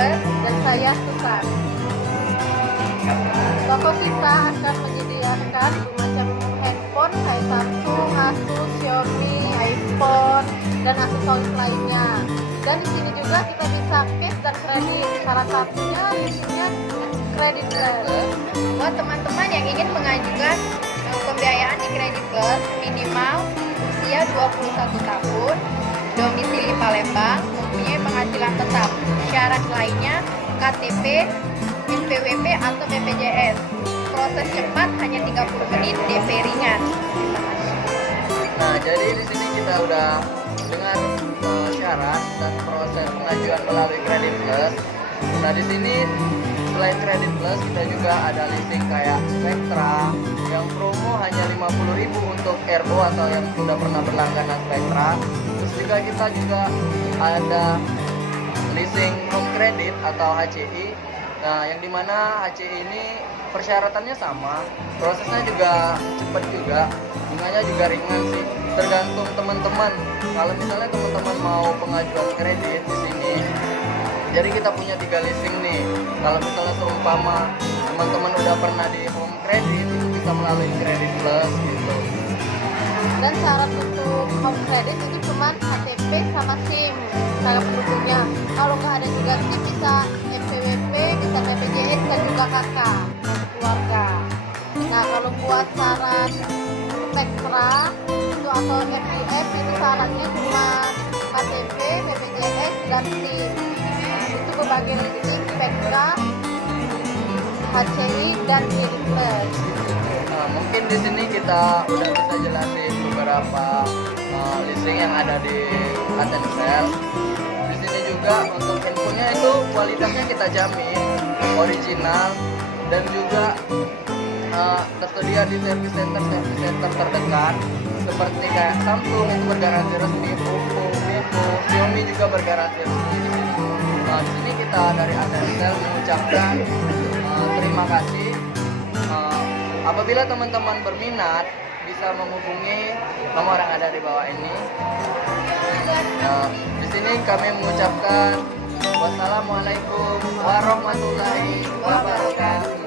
Plus. Dan saya Susan. Toko kita akan menyediakan macam handphone kayak Samsung, Asus, Xiaomi, iPhone, dan aksesoris lainnya. Dan di sini juga kita bisa cash dan kredit. Salah satunya isinya kredit plus. Buat teman-teman yang ingin mengajukan pembiayaan di Kredit Plus, minimal usia 21 tahun, domisili Palembang, mempunyai penghasilan tetap. Syarat lainnya KTP, NPWP atau BPJS. Proses cepat hanya 30 menit, DP ringan. Nah, jadi di sini kita udah dengan syarat dan proses pengajuan melalui Kredit Plus. Nah, di sini selain Kredit Plus kita juga ada leasing kayak Spectra yang promo hanya 50.000 untuk RO atau yang sudah pernah berlangganan Spectra. Terus juga kita juga ada leasing home credit atau HCI. Nah, yang dimana HCI ini persyaratannya sama, prosesnya juga cepat juga, bunganya juga ringan sih. Tergantung teman-teman. Kalau misalnya teman-teman mau pengajuan kredit di sini, jadi kita punya 3 leasing nih. Kalau misalnya seumpama teman-teman udah pernah di home credit, itu bisa melalui Kredit Plus gitu. Dan syarat untuk home credit itu cuma KTP sama SIM cara penduduknya. Kalau nggak ada juga SIM bisa NPWP, bisa BPJS dan juga KK dan keluarga. Nah, kalau buat syarat Spectra itu atau FIF itu syaratnya cuma KTP, BPJS dan SIM. Itu berbagai leasing Spectra, HCI dan Kredit Plus. Nah, mungkin di sini kita udah bisa jelasin beberapa leasing yang ada di Atensel. Di sini juga untuk infonya itu kualitasnya kita jamin original dan juga tersedia di service center terdekat seperti kayak Samsung itu bergaransi resmi, Oppo, Vivo, Xiaomi juga bergaransi resmi di sini. Nah, di sini kita dari Atensel mengucapkan terima kasih. Apabila teman-teman berminat bisa menghubungi nomor yang ada di bawah ini. Di sini kami mengucapkan wassalamualaikum warahmatullahi wabarakatuh.